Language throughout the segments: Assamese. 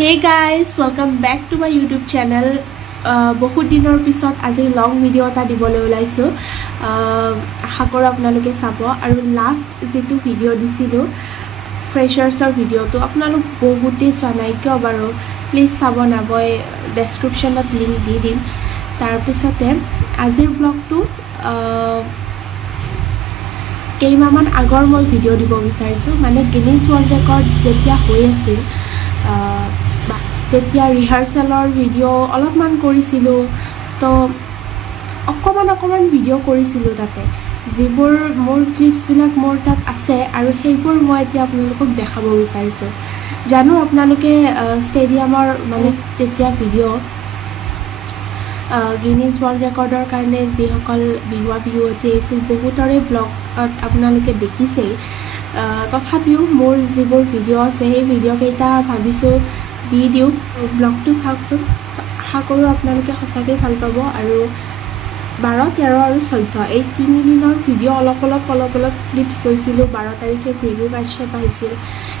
Hey guys, welcome back to my YouTube channel. বহুত দিনৰ পিছত আজি লং ভিডিঅ' এটা দিবলৈ ওলাইছোঁ। আশা কৰোঁ আপোনালোকে চাব আৰু লাষ্ট যেটো ভিডিঅ' দিছিলোঁ ফ্ৰেছাৰ্ছৰ ভিডিঅ'টো আপোনালোক বহুতেই চোৱা নাই কিয় বাৰু প্লিজ চাব না মই ডেছক্ৰিপশ্যনত লিংক দি দিম। তাৰপিছতে আজিৰ ব্লগটো কেইমাহমান আগৰ মই ভিডিঅ' দিব বিচাৰিছোঁ, মানে গিনিছ ৱৰ্ল্ড ৰেকৰ্ড যেতিয়া হৈ আছিল তেতিয়া ৰিহাৰ্চেলৰ ভিডিঅ' অলপমান কৰিছিলোঁ, তো অকণমান ভিডিঅ' কৰিছিলোঁ তাতে, যিবোৰ মোৰ ক্লিপছবিলাক মোৰ তাত আছে আৰু সেইবোৰ মই এতিয়া আপোনালোকক দেখাব বিচাৰিছোঁ। জানো আপোনালোকে ষ্টেডিয়ামৰ মানে তেতিয়া ভিডিঅ' গিনিছ ৱৰ্ল্ড ৰেকৰ্ডৰ কাৰণে যিসকল বিহু আছিল বহুতৰে ব্লগত আপোনালোকে দেখিছেই। তথাপিও মোৰ যিবোৰ ভিডিঅ' আছে সেই ভিডিঅ'কেইটা ভাবিছোঁ দি দিওঁ, ব্লগটো চাওকচোন। আশা কৰোঁ আপোনালোকে সঁচাকৈ ভাল পাব। আৰু 12, 13 আৰু 14 এই 3 দিনৰ ভিডিঅ' অলপ ক্লিপছ লৈছিলোঁ। 12 তাৰিখে বিহু কাশ্যপ আহিছিল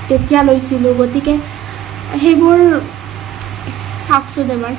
তেতিয়া লৈছিলোঁ, গতিকে সেইবোৰ চাওকচোন এবাৰ।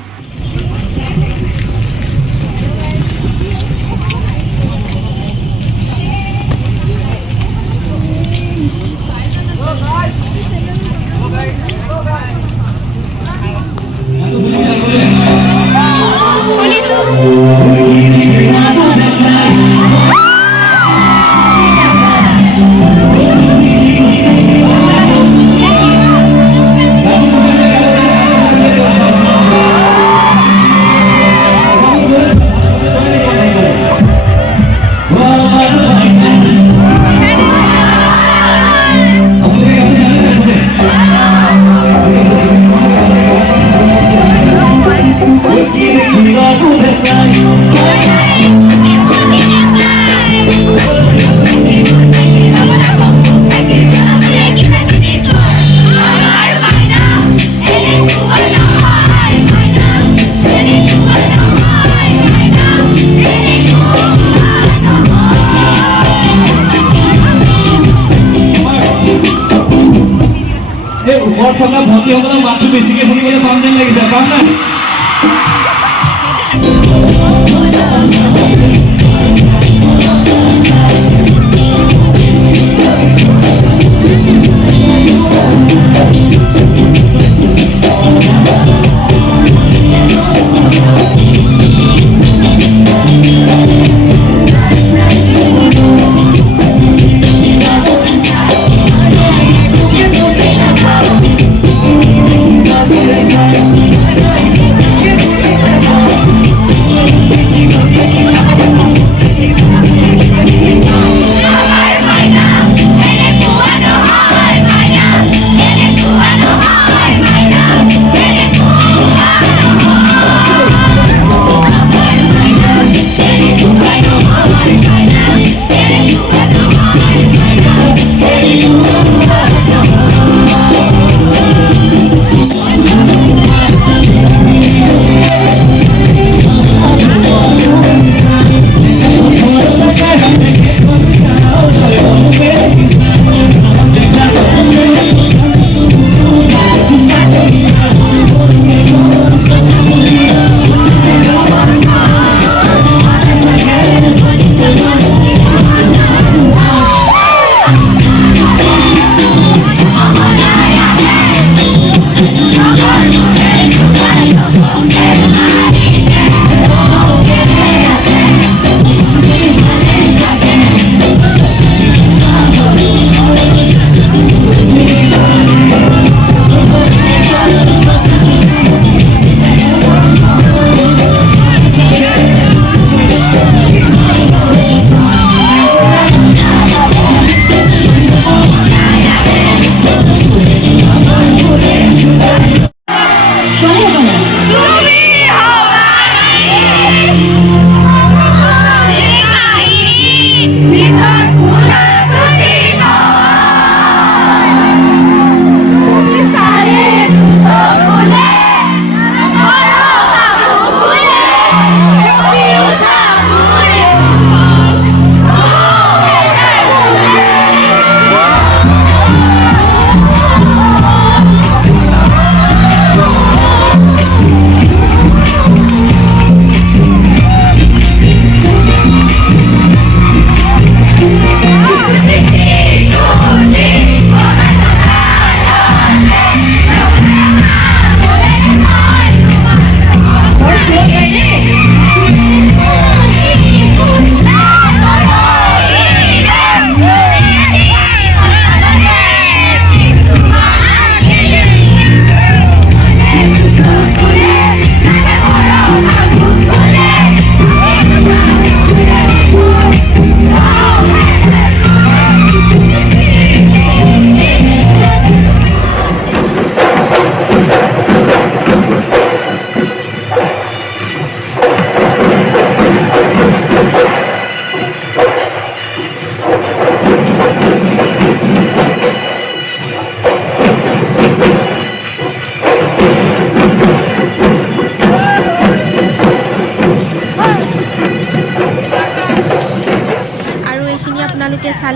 ওপৰত থকা ভণ্টিসকলৰ মাতটো বেছিকৈ শুনিবলৈ পাম যেন লাগিছে, পাম নাই?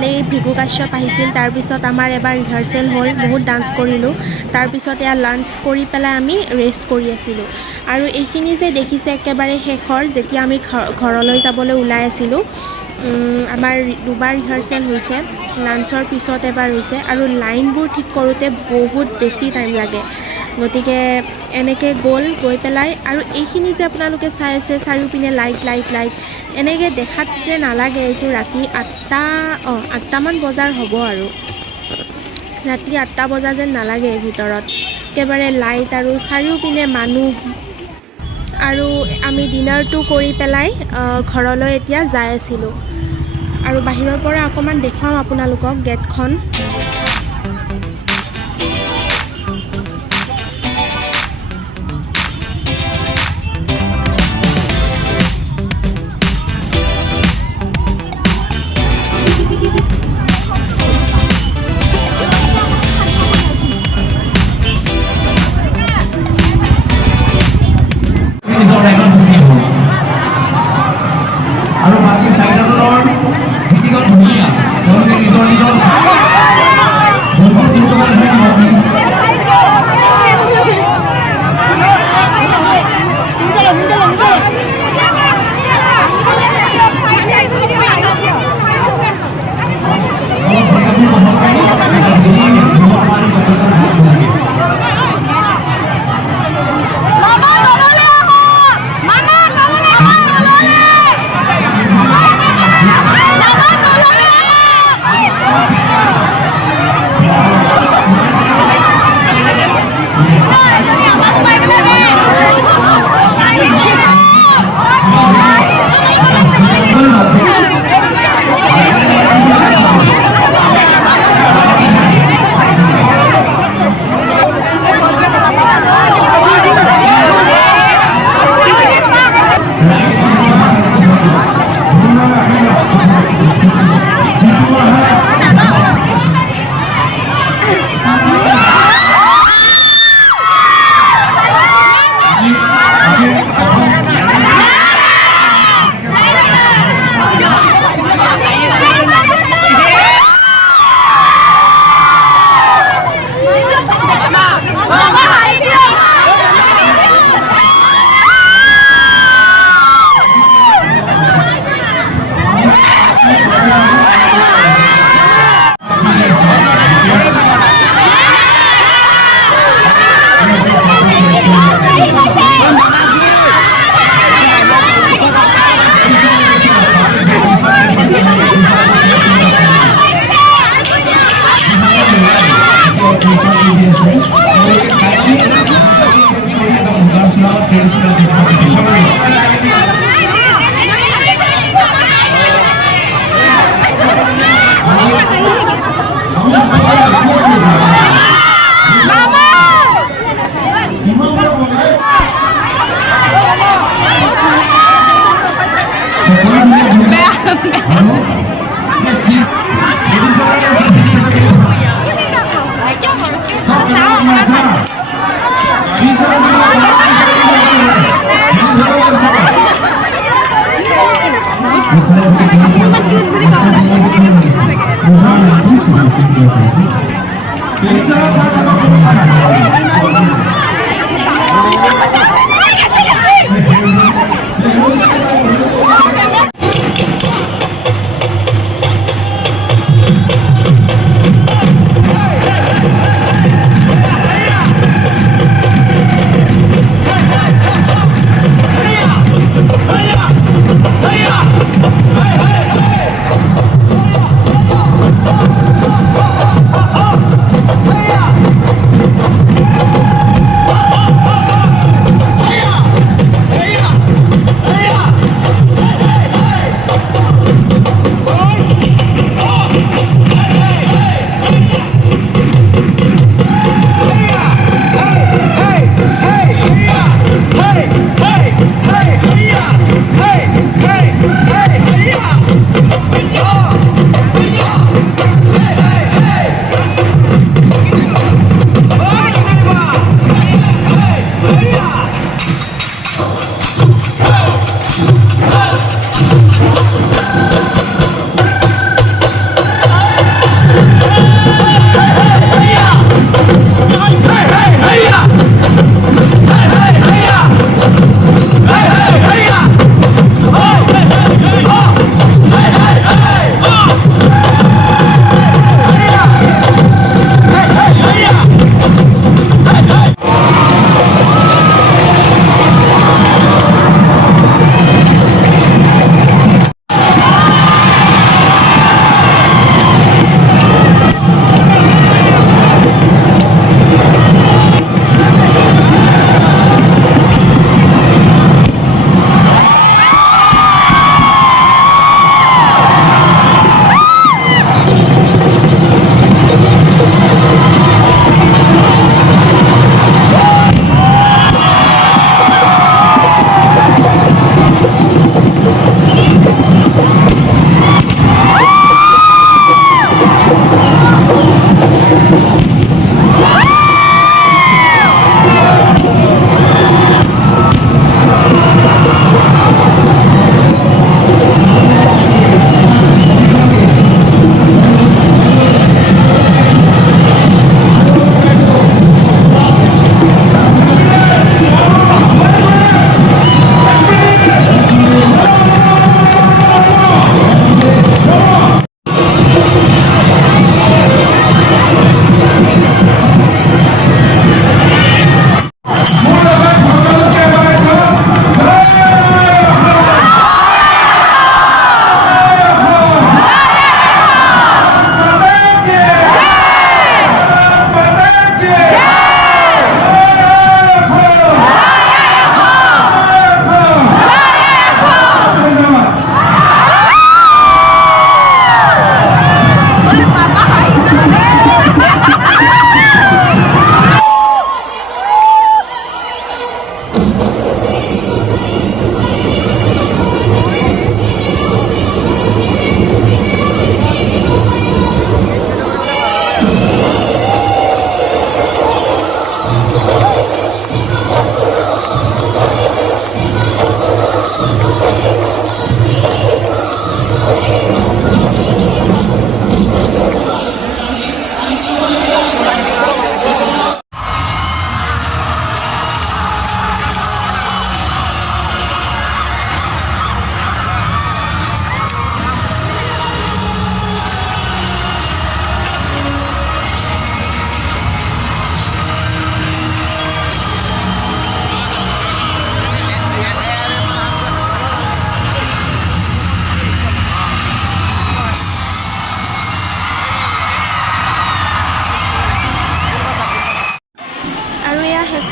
কালি ভিগু কাশ্যপ আহিছিল তাৰপিছত আমাৰ এবাৰ ৰিহাৰ্চেল হ'ল বহুত ডান্স কৰিলোঁ তাৰপিছত এয়া লাঞ্চ কৰি পেলাই আমি ৰেষ্ট কৰি আছিলোঁ আৰু এইখিনি যে দেখিছে একেবাৰে শেষৰ যেতিয়া আমি ঘৰলৈ যাবলৈ ওলাই আছিলোঁ আমাৰ দুবাৰ ৰিহাৰ্চেল হৈছে লাঞ্চৰ পিছত এবাৰ হৈছে আৰু লাইনবোৰ ঠিক কৰোঁতে বহুত বেছি টাইম লাগে গতিকে এনেকৈ গৈ পেলাই আৰু এইখিনি যে আপোনালোকে চাই আছে চাৰিওপিনে লাইট এনেকৈ দেখাত যে নালাগে এইটো ৰাতি 8টামান বজাৰ হ'ব আৰু ৰাতি 8টা বজা যেন নালাগে ভিতৰত একেবাৰে লাইট আৰু চাৰিওপিনে মানুহ আৰু আমি ডিনাৰটো কৰি পেলাই ঘৰলৈ এতিয়া যাই আছিলোঁ আৰু বাহিৰৰ পৰা অকণমান দেখুৱাম আপোনালোকক গেটখন আৰু বাকী চাৰিটাজনৰ ভীতিগত ধুনীয়া তেওঁলোকে নিজৰ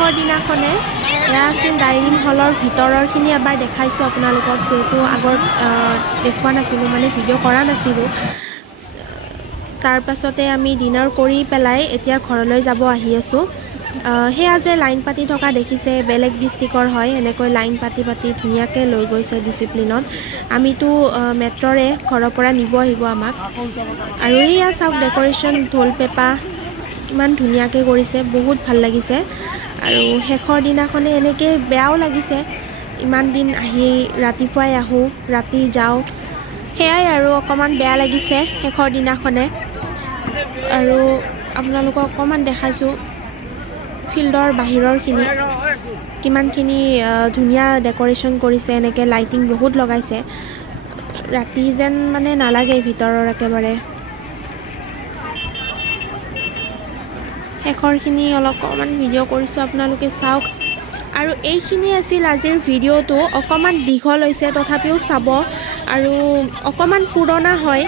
শেষৰ দিনাখনে এয়া আছিল ডাইনিং হলৰ ভিতৰৰখিনি এবাৰ দেখাইছোঁ আপোনালোকক, যিহেতু আগত দেখুওৱা নাছিলোঁ, মানে ভিডিঅ' কৰা নাছিলোঁ। তাৰ পাছতে আমি ডিনাৰ কৰি পেলাই এতিয়া ঘৰলৈ যাব আহি আছোঁ। সেয়া যে লাইন পাতি থকা দেখিছে, বেলেগ ডিষ্ট্ৰিক্টৰ হয়, এনেকৈ লাইন পাতি ধুনীয়াকৈ লৈ গৈছে ডিচিপ্লিনত। আমিতো মেট্ৰৰে ঘৰৰ পৰা নিব আহিব আমাক। আৰু এইয়া চাওক ডেক'ৰেশ্যন, ঢোল পেঁপা কিমান ধুনীয়াকৈ কৰিছে, বহুত ভাল লাগিছে। আৰু শেষৰ দিনাখনে এনেকৈ বেয়াও লাগিছে, ইমান দিন আহি ৰাতিপুৱাই আহোঁ, ৰাতি যাওঁ, সেয়াই আৰু অকণমান বেয়া লাগিছে শেষৰ দিনাখনে। আৰু আপোনালোকক অকণমান দেখাইছোঁ ফিল্ডৰ বাহিৰৰখিনি, কিমানখিনি ধুনীয়া ডেক'ৰেশ্যন কৰিছে, এনেকৈ লাইটিং বহুত লগাইছে, ৰাতি যেন মানে নালাগে ভিতৰৰ একেবাৰে। শেষৰখিনি অকণমান ভিডিঅ' কৰিছোঁ, আপোনালোকে চাওক। আৰু এইখিনি আছিল আজিৰ ভিডিঅ'টো, অকণমান দীঘল হৈছে তথাপিও চাব। আৰু অকণমান পুৰণা হয়,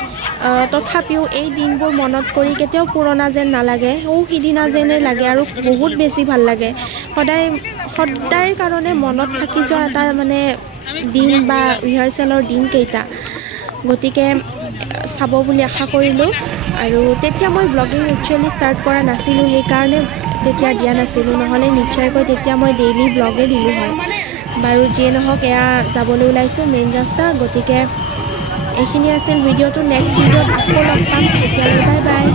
তথাপিও এই দিনবোৰ মনত কৰি কেতিয়াও পুৰণা যেন নালাগে, সিদিনা যেনে লাগে আৰু বহুত বেছি ভাল লাগে। সদায় কাৰণে মনত থাকি যোৱা এটা মানে দিন বা ৰিহাৰ্চেলৰ দিনকেইটা, গতিকে চাব বুলি আশা কৰিলোঁ। আৰু তেতিয়া মই ব্লগিং একচুৱেলি ষ্টাৰ্ট কৰা নাছিলোঁ, সেইকাৰণে তেতিয়া দিয়া নাছিলোঁ, নহ'লে নিশ্চয়কৈ তেতিয়া মই ডেইলি ব্লগেই দিলোঁ হয়। বাৰু যিয়ে নহওক, এয়া যাবলৈ ওলাইছোঁ মেইন ৰাস্তা, গতিকে এইখিনি আছিল ভিডিঅ'টো। নেক্সট ভিডিঅ'ত আকৌ লগ পাম, তেতিয়ালৈ বাই বাই।